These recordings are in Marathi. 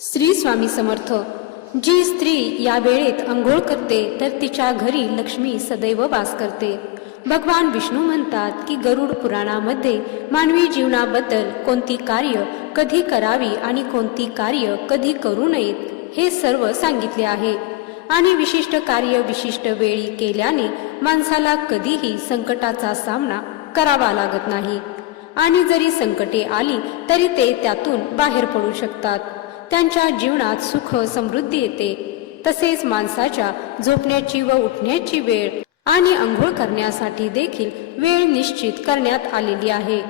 श्री स्वामी समर्थ जी स्त्री या वेळेत अंघोळ करते तर तिच्या घरी लक्ष्मी सदैव वास करते. भगवान विष्णू म्हणतात की गरुड पुराणामध्ये मानवी जीवनाबद्दल कोणती कार्य कधी करावी आणि कोणती कार्य कधी करू नयेत हे सर्व सांगितले आहे. आणि विशिष्ट कार्य विशिष्ट वेळी केल्याने माणसाला कधीही संकटाचा सामना करावा लागत नाही. आणि जरी संकटे आली तरी ते त्यातून बाहेर पडू शकतात. त्यांच्या जीवनात सुख समृद्धी येते. तसेच माणसाच्या झोपण्याची व उठण्याची वेळ आणि आंघोळ करण्यासाठी देखील वेळ निश्चित करण्यात आलेली आहे.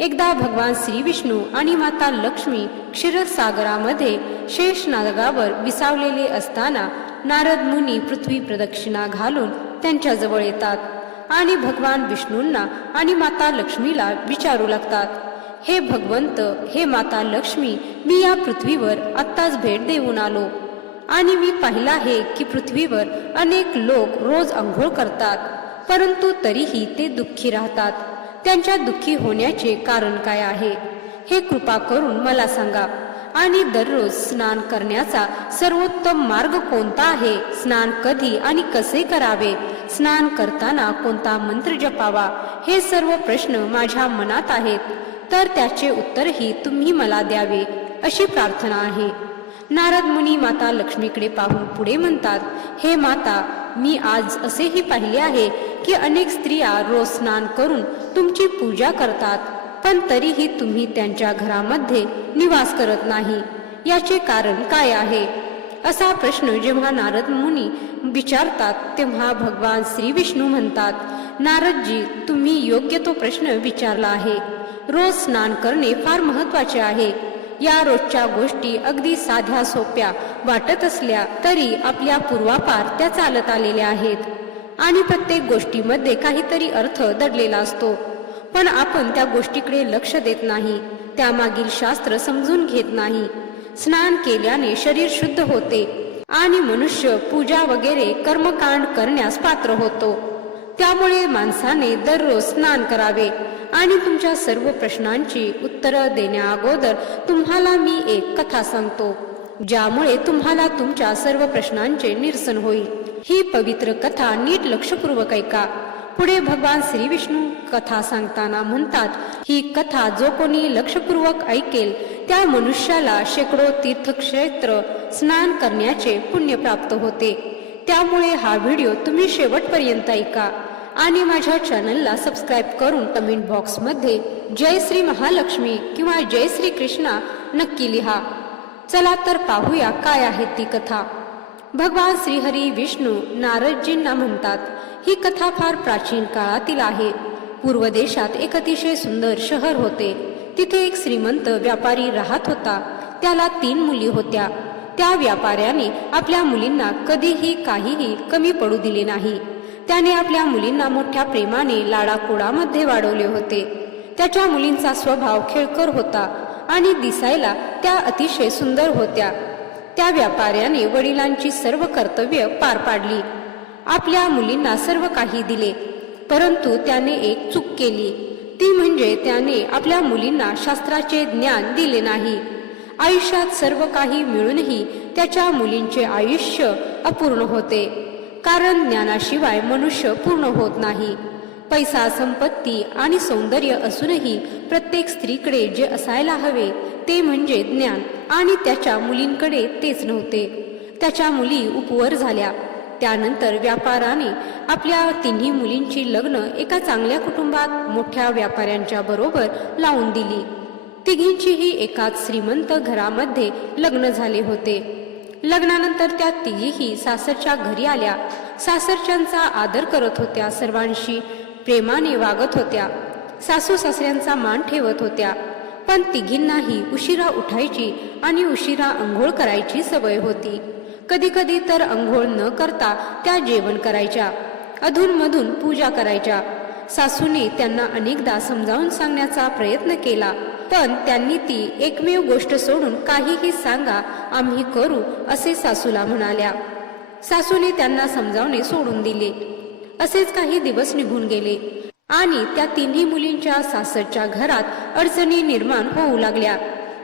एकदा भगवान श्री विष्णू आणि माता लक्ष्मी क्षीरसागरामध्ये शेष नागावर विसावलेले असताना नारद मुनी पृथ्वी प्रदक्षिणा घालून त्यांच्याजवळ येतात आणि भगवान विष्णूंना आणि माता लक्ष्मीला विचारू लागतात. हे भगवंत हे माता लक्ष्मी मी या पृथ्वीवर आत्ताच भेट देऊन आलो. आणि मी पाहिला आहे की पृथ्वीवर अनेक लोक रोज आंघोळ करतात परंतु तरीही ते दुःखी राहतात. त्यांच्या दुःखी होण्याचे कारण काय आहे? हे कृपा करून मला सांगा. आणि दररोज स्नान करण्याचा सर्वोत्तम मार्ग कोणता आहे? स्नान कधी आणि कसे करावे? स्नान करताना कोणता मंत्र जपावा? हे सर्व प्रश्न माझ्या मनात आहेत. तर त्याचे उत्तरही तुम्ही मला द्यावे अशी प्रार्थना आहे. नारद मुनी माता लक्ष्मीकडे पाहून पुढे म्हणतात हे माता मी आज असेही पाहिले आहे की अनेक स्त्रिया रोज स्नान करून तुमची पूजा करतात पण तरीही तुम्ही त्यांच्या घरामध्ये निवास करत नाही. याचे कारण काय आहे? असा प्रश्न जेव्हा नारद मुनी विचारतात तेव्हा भगवान श्री विष्णू म्हणतात नारदजी तुम्ही योग्य तो प्रश्न विचारला आहे. रोज स्नान करणे फार महत्त्वाचे आहे. या रोजच्या गोष्टी अगदी साध्या सोप्या वाटत असल्या तरी आपल्या पूर्वापार त्या चालत आलेल्या आहेत. आणि प्रत्येक गोष्टीमध्ये काहीतरी अर्थ दडलेला असतो. पण आपण त्या गोष्टीकडे लक्ष देत नाही. त्यामागील शास्त्र समजून घेत नाही. स्नान केल्याने शरीर शुद्ध होते. आणि मनुष्य पूजा वगैरे कर्मकांड करण्यास पात्र होतो. त्यामुळे माणसाने दररोज स्नान करावे. आणि तुमच्या सर्व प्रश्नांची उत्तरं देण्याअगोदर तुम्हाला मी एक कथा सांगतो ज्यामुळे तुम्हाला तुमच्या सर्व प्रश्नांचे निरसन होईल. ही पवित्र कथा नीट लक्षपूर्वक ऐका. पुढे भगवान श्री विष्णू कथा सांगताना म्हणतात ही कथा जो कोणी लक्षपूर्वक ऐकेल त्या मनुष्याला शेकडो तीर्थक्षेत्र स्नान करण्याचे पुण्य प्राप्त होते. त्यामुळे हा व्हिडिओ तुम्ही शेवटपर्यंत ऐका आणि माझ्या चॅनलला सबस्क्राईब करून कमेंट बॉक्समध्ये जय श्री महालक्ष्मी किंवा जय श्री कृष्णा नक्की लिहा. चला तर पाहूया काय आहे ती कथा. भगवान श्रीहरी विष्णू नारदजींना म्हणतात ही कथा फार प्राचीन काळातील आहे. पूर्व देशात एक अतिशय सुंदर शहर होते. तिथे एक श्रीमंत व्यापारी राहत होता. त्याला तीन मुली होत्या. त्या व्यापाऱ्याने आपल्या मुलींना कधीही काहीही कमी पडू दिले नाही. त्याने आपल्या मुलींना मोठ्या प्रेमाने लाडाकोडामध्ये वाढवले होते. त्याच्या मुलींचा स्वभाव खेळकर होता आणि दिसायला त्या अतिशय सुंदर होत्या. त्या व्यापाऱ्याने वडिलांची सर्व कर्तव्य पार पाडली. आपल्या मुलींना सर्व काही दिले परंतु त्याने एक चूक केली. ती म्हणजे त्याने आपल्या मुलींना शास्त्राचे ज्ञान दिले नाही. आयुष्यात सर्व काही मिळूनही त्याच्या मुलींचे आयुष्य अपूर्ण होते. कारण ज्ञानाशिवाय मनुष्य पूर्ण होत नाही. पैसा संपत्ती आणि सौंदर्य असूनही प्रत्येक स्त्रीकडे जे असायला हवे ते म्हणजे ज्ञान आणि त्याच्या मुलींकडे तेच नव्हते. त्याच्या मुली उपवर झाल्या. त्यानंतर व्यापाराने आपल्या तिन्ही मुलींची लग्न एका चांगल्या कुटुंबात मोठ्या व्यापाऱ्यांच्या बरोबर लावून दिली. तिघींचीही एकाच श्रीमंत घरामध्ये लग्न झाले होते. लग्नानंतर त्या तिघीही सासरच्या घरी आल्या. सासरच्यांचा आदर करत होत्या सर्वांशी. प्रेमाने वागत होत्या. सासू सासऱ्यांचा मान ठेवत होत्या. पण तिघींनाही उशिरा उठायची आणि उशिरा अंघोळ करायची सवय होती. कधी कधी तर अंघोळ न करता त्या जेवण करायच्या. अधूनमधून पूजा करायच्या. सासूने त्यांना अनेकदा समजावून सांगण्याचा प्रयत्न केला. पण त्यांनी ती एकमेव गोष्ट सोडून काहीही सांगा आम्ही करू असे सासूला म्हणाल्या. सासूने त्यांना समजावणे सोडून दिले. असेच काही दिवस निघून गेले. आणि त्या तिन्ही मुलींच्या सासरच्या घरात अडचणी निर्माण होऊ लागल्या.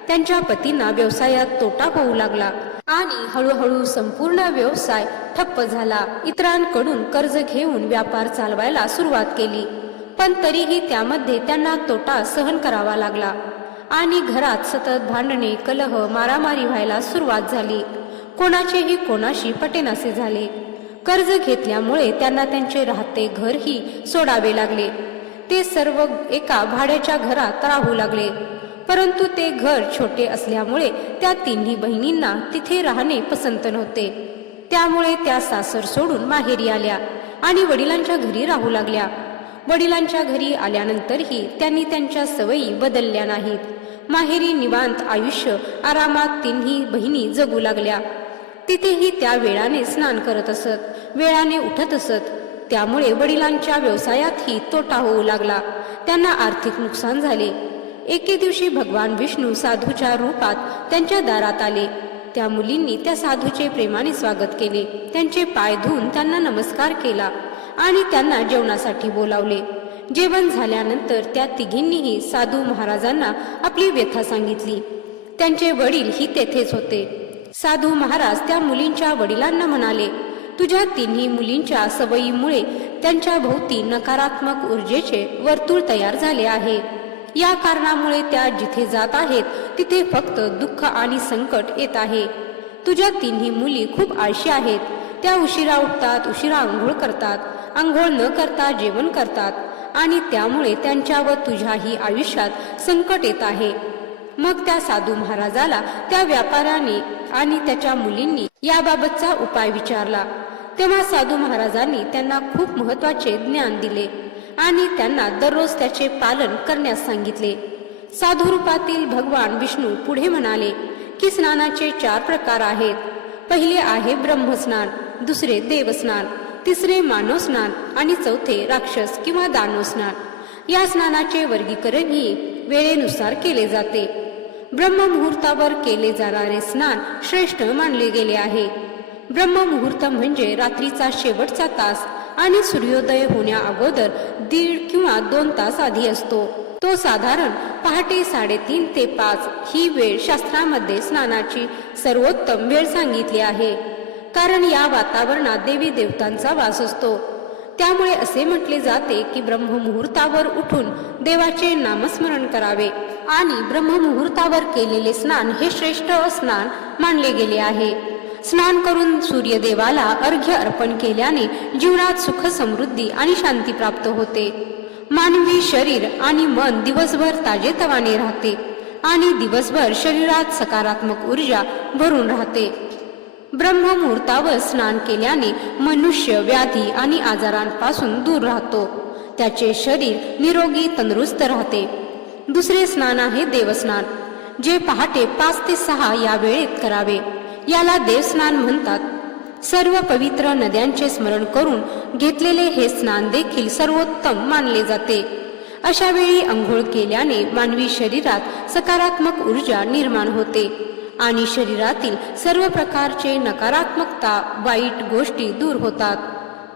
त्यांच्या पतींना व्यवसायात तोटा होऊ लागला. आणि हळूहळू संपूर्ण व्यवसाय ठप्प झाला. इतरांकडून कर्ज घेऊन व्यापार चालवायला सुरुवात केली. पण तरीही त्यामध्ये त्यांना तोटा सहन करावा लागला. आणि घरात सतत भांडणे कलह मारामारी व्हायला सुरुवात झाली. कोणाचेही कोणाशी पटेनासे झाले. कर्ज घेतल्यामुळे त्यांना त्यांचे राहते घरही सोडावे लागले. ते सर्व एका भाड्याच्या घरात राहू लागले. परंतु ते घर छोटे असल्यामुळे त्या तिन्ही बहिणींना तिथे राहणे पसंत नव्हते. त्यामुळे त्या सासर सोडून माहेरी आल्या आणि वडिलांच्या घरी राहू लागल्या. वडिलांच्या घरी आल्यानंतरही त्यांनी त्यांच्या सवयी बदलल्या नाहीत. माहेरी निवांत आयुष्य आरामात तिन्ही बहिणी जगू लागल्या. तिथेही त्या वेळाने स्नान करत असत वेळाने उठत असत. त्यामुळे वडिलांच्या व्यवसायातही तोटा होऊ लागला. त्यांना आर्थिक नुकसान झाले. एके दिवशी भगवान विष्णू साधूच्या रूपात त्यांच्या दारात आले. त्या मुलींनी त्या साधूचे प्रेमाने स्वागत केले. त्यांचे पाय धुवून त्यांना नमस्कार केला आणि त्यांना जेवणासाठी बोलावले. जेवण झाल्यानंतर त्या तिघींनीही साधू महाराजांना आपली व्यथा सांगितली. त्यांचे वडील ही तेथेच होते. साधू महाराज त्या मुलींच्या वडिलांना म्हणाले तुझ्या तिन्ही मुलींच्या सवयीमुळे त्यांच्या भोवती नकारात्मक ऊर्जेचे वर्तुळ तयार झाले आहे. या कारणामुळे त्या जिथे जात आहेत तिथे फक्त दुःख आणि संकट येत आहे. तुझ्या तिन्ही मुली खूप आळशी आहेत. त्या उशिरा उठतात उशिरा आंघोळ करतात. आंघोळ न करता जेवण करतात. आणि त्यामुळे त्यांच्या व तुझ्याही आयुष्यात संकट येत आहे. मग त्या साधू महाराजाला त्या व्यापाऱ्याने आणि त्याच्या मुलींनी याबाबतचा उपाय विचारला. तेव्हा साधू महाराजांनी त्यांना खूप महत्त्वाचे ज्ञान दिले. आणि त्यांना दररोज त्याचे पालन करण्यास सांगितले. साधुरूपातील भगवान विष्णू पुढे म्हणाले की स्नानाचे चार प्रकार आहेत. पहिले आहे ब्रह्मस्नान दुसरे देवस्नान तिसरे मानव स्नान आणि चौथे राक्षस किंवा दानव स्नान या स्नानाचे वर्गीकरण ही वेळेनुसार केले जाते. ब्रह्ममुहूर्तावर केले जाणारे स्नान श्रेष्ठ मानले गेले आहे. ब्रह्ममुहूर्त म्हणजे रात्रीचा शेवटचा तास आणि सूर्योदय होण्या अगोदर दीड किंवा दोन तास आधी असतो. तो साधारण पहाटे साडेतीन ते पाच ही वेळ शास्त्रामध्ये स्नानाची सर्वोत्तम वेळ सांगितली आहे. कारण या वातावरणात देवी देवतांचा वास असतो. त्यामुळे असे म्हटले जाते की ब्रह्ममुहूर्तावर उठून देवाचे नामस्मरण करावे आणि ब्रह्ममुहूर्तावर केलेले स्नान हे श्रेष्ठ स्नान मानले गेले आहे. स्नान करून सूर्यदेवाला अर्घ्य अर्पण केल्याने जीवनात सुख समृद्धी आणि शांती प्राप्त होते. मानवी शरीर आणि मन दिवसभर ताजेतवाने राहते आणि दिवसभर शरीरात सकारात्मक ऊर्जा भरून राहते. ब्रह्ममुहूर्तावर स्नान केल्याने मनुष्य व्याधी आणि आजारांपासून दूर राहतो. त्याचे शरीर निरोगी तंदुरुस्त राहते. दुसरे स्नान आहे देवस्नान जे पहाटे पाच ते सहा या वेळेत करावे. याला देवस्नान म्हणतात. सर्व पवित्र नद्यांचे स्मरण करून घेतलेले हे स्नान देखील सर्वोत्तम मानले जाते. अशा वेळी अंघोळ केल्याने मानवी शरीरात सकारात्मक ऊर्जा निर्माण होते आणि शरीरातील सर्व प्रकारचे नकारात्मकता वाईट गोष्टी दूर होतात.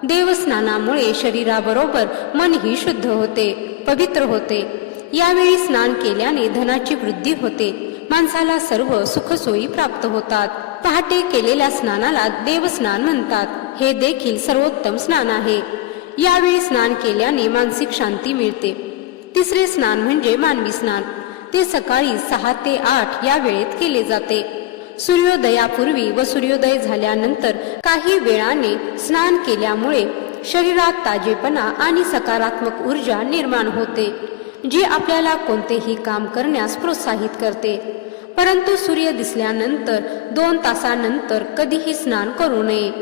देवस्नानामुळे शरीराबरोबर मनही शुद्ध होते पवित्र होते. यावेळी स्नान केल्याने धनाची वृद्धी होते. माणसाला सर्व सुखसोयी प्राप्त होतात. पहाटे केलेल्या स्नानाला देवस्नान म्हणतात. हे देखील सर्वोत्तम स्नान आहे. यावेळी स्नान केल्याने मानसिक शांती मिळते. तिसरे स्नान म्हणजे मानवी स्नान. ते सकाळी सहा ते आठ या वेळेत केले जाते. सूर्योदयापूर्वी व सूर्योदय झाल्यानंतर काही वेळाने स्नान केल्यामुळे शरीरात ताजेपणा आणि सकारात्मक ऊर्जा निर्माण होते जी आपल्याला कोणतेही काम करण्यास प्रोत्साहित करते. परंतु सूर्य दिसल्यानंतर दोन तासानंतर कधीही स्नान करू नये.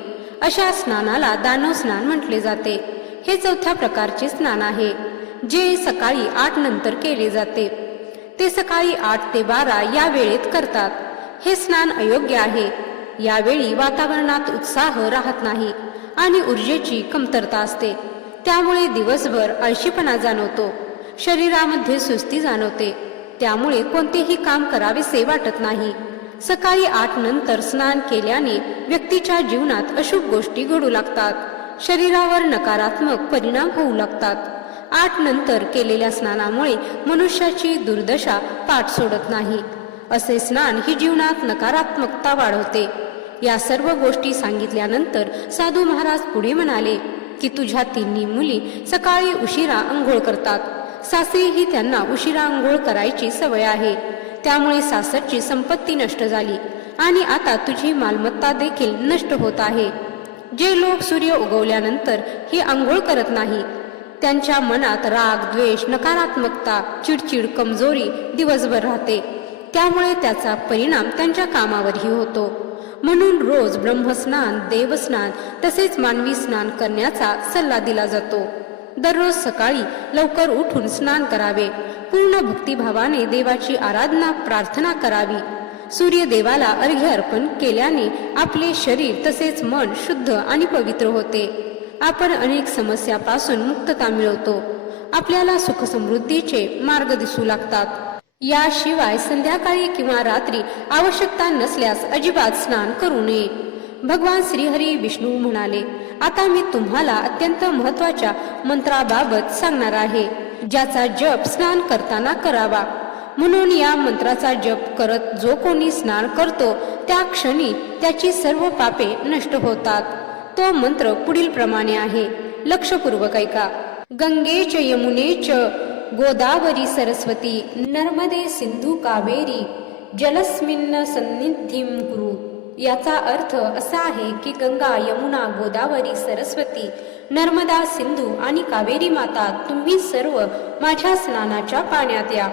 अशा स्नानाला दानव स्नान म्हटले जाते. हे चौथ्या प्रकारचे स्नान आहे जे सकाळी आठ नंतर केले जाते. ते सकाळी आठ ते बारा या वेळेत करतात. हे स्नान अयोग्य आहे. यावेळी वातावरणात उत्साह राहत नाही आणि ऊर्जेची कमतरता असते. त्यामुळे दिवसभर आळशीपणा जाणवतो. शरीरामध्ये सुस्ती जाणवते. त्यामुळे कोणतेही काम करावेसे वाटत नाही. सकाळी आठ नंतर स्नान केल्याने व्यक्तीच्या जीवनात अशुभ गोष्टी घडू लागतात. शरीरावर नकारात्मक परिणाम होऊ लागतात. आठ नंतर केलेल्या स्नानामुळे मनुष्याची दुर्दशा पाठ सोडत नाही. असे स्नान ही जीवनात नकारात्मकता वाढवते. या सर्व गोष्टी सांगितल्यानंतर साधू महाराज पुढे म्हणाले की तुझ्या तिन्ही मुली सकाळी उशिरा आंघोळ करतात. सासरीही त्यांना उशिरा आंघोळ करायची सवय आहे. त्यामुळे सासरची संपत्ती नष्ट झाली आणि आता तुझी मालमत्ता देखील नष्ट होत आहे. जे लोक सूर्य उगवल्यानंतर ही आंघोळ करत नाही त्यांच्या मनात राग द्वेष नकारात्मकता चिडचिड कमजोरी दिवसभर राहते. त्यामुळे त्याचा परिणाम त्यांच्या कामावरही होतो. म्हणून रोज ब्रह्मस्नान देवस्नान तसेच मानवी स्नान करण्याचा सल्ला दिला जातो. दररोज सकाळी लवकर उठून स्नान करावे. पूर्ण भक्तिभावाने देवाची आराधना प्रार्थना करावी. सूर्यदेवाला अर्घ्य अर्पण केल्याने आपले शरीर तसेच मन शुद्ध आणि पवित्र होते. आपण अनेक समस्यापासून मुक्तता मिळवतो. आपल्याला सुखसमृद्धीचे मार्ग दिसू लागतात. याशिवाय संध्याकाळी किंवा रात्री आवश्यकता नसल्यास अजिबात स्नान करू नये. भगवान श्रीहरी विष्णू म्हणाले आता मी तुम्हाला अत्यंत महत्त्वाच्या मंत्राबाबत सांगणार आहे ज्याचा जप स्नान करताना करावा. म्हणून या मंत्राचा जप करत जो कोणी स्नान करतो त्या क्षणी त्याची सर्व पापे नष्ट होतात. तो मंत्र पुढील प्रमाणे आहे लक्षपूर्वक ऐका. गंगे च यमुने च गोदावरी सरस्वती नर्मदे सिंधू कावेरी जलस्मिन्न सन्निधिम गुरु याचा अर्थ असा आहे की गंगा यमुना गोदावरी सरस्वती नर्मदा सिंधू आणि कावेरी माता तुम्ही सर्व माझ्या स्नानाच्या पाण्यात या.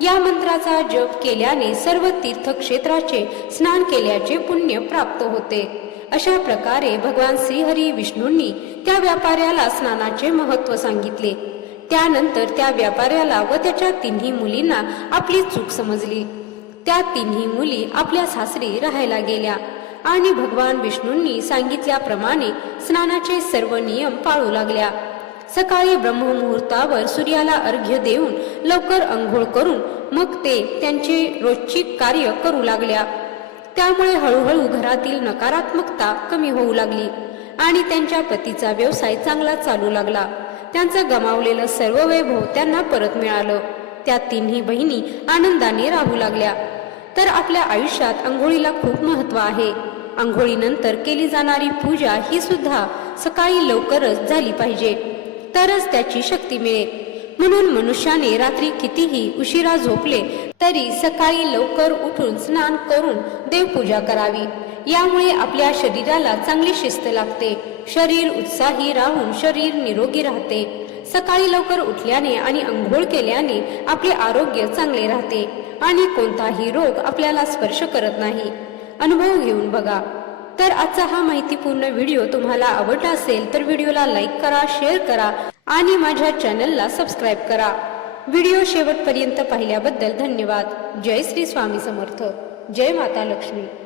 या मंत्राचा जप केल्याने सर्व तीर्थक्षेत्राचे स्नान केल्याचे पुण्य प्राप्त होते. अशा प्रकारे भगवान श्रीहरी विष्णूंनी त्या व्यापाऱ्याला स्नानाचे महत्त्व सांगितले. त्यानंतर त्या व्यापाऱ्याला व त्याच्या तिन्ही मुलींना आपली चूक समजली. त्या तिन्ही मुली आपल्या सासरी राहायला गेल्या. आणि भगवान विष्णूंनी सांगितल्याप्रमाणे स्नानाचे सर्व नियम पाळू लागल्या. सकाळी ब्रह्ममुहूर्तावर सूर्याला अर्घ्य देऊन लवकर अंघोळ करून मग ते त्यांचे रोजची कार्य करू लागल्या. त्यामुळे हळूहळू घरातील नकारात्मकता कमी होऊ लागली आणि त्यांच्या पतीचा व्यवसाय चांगला चालू लागला. त्यांचं गमावलेलं सर्व वैभव त्यांना परत मिळालं. त्या तिन्ही बहिणी आनंदाने राहू लागल्या. तर आपल्या आयुष्यात आंघोळीला खूप महत्त्व आहे. आंघोळीनंतर केली जाणारी पूजा ही सुद्धा सकाळी लवकरच झाली पाहिजे. तरच त्याची शक्ती मिळेल. म्हणून मनुष्याने रात्री कितीही उशिरा झोपले तरी सकाळी लवकर उठून स्नान करून देवपूजा करावी. यामुळे आपल्या शरीराला चांगली शिस्त लागते. शरीर उत्साही राहून शरीर निरोगी राहते. सकाळी लवकर उठल्याने आणि अंघोळ केल्याने आपले आरोग्य चांगले राहते. आणि कोणताही रोग आपल्याला स्पर्श करत नाही. अनुभव घेऊन बघा. तर आजचा हा माहितीपूर्ण व्हिडिओ तुम्हाला आवडला असेल तर व्हिडिओला लाईक करा शेअर करा आणि माझ्या चॅनलला सबस्क्राईब करा. व्हिडिओ शेवटपर्यंत पाहिल्याबद्दल धन्यवाद. जय श्री स्वामी समर्थ. जय माता लक्ष्मी.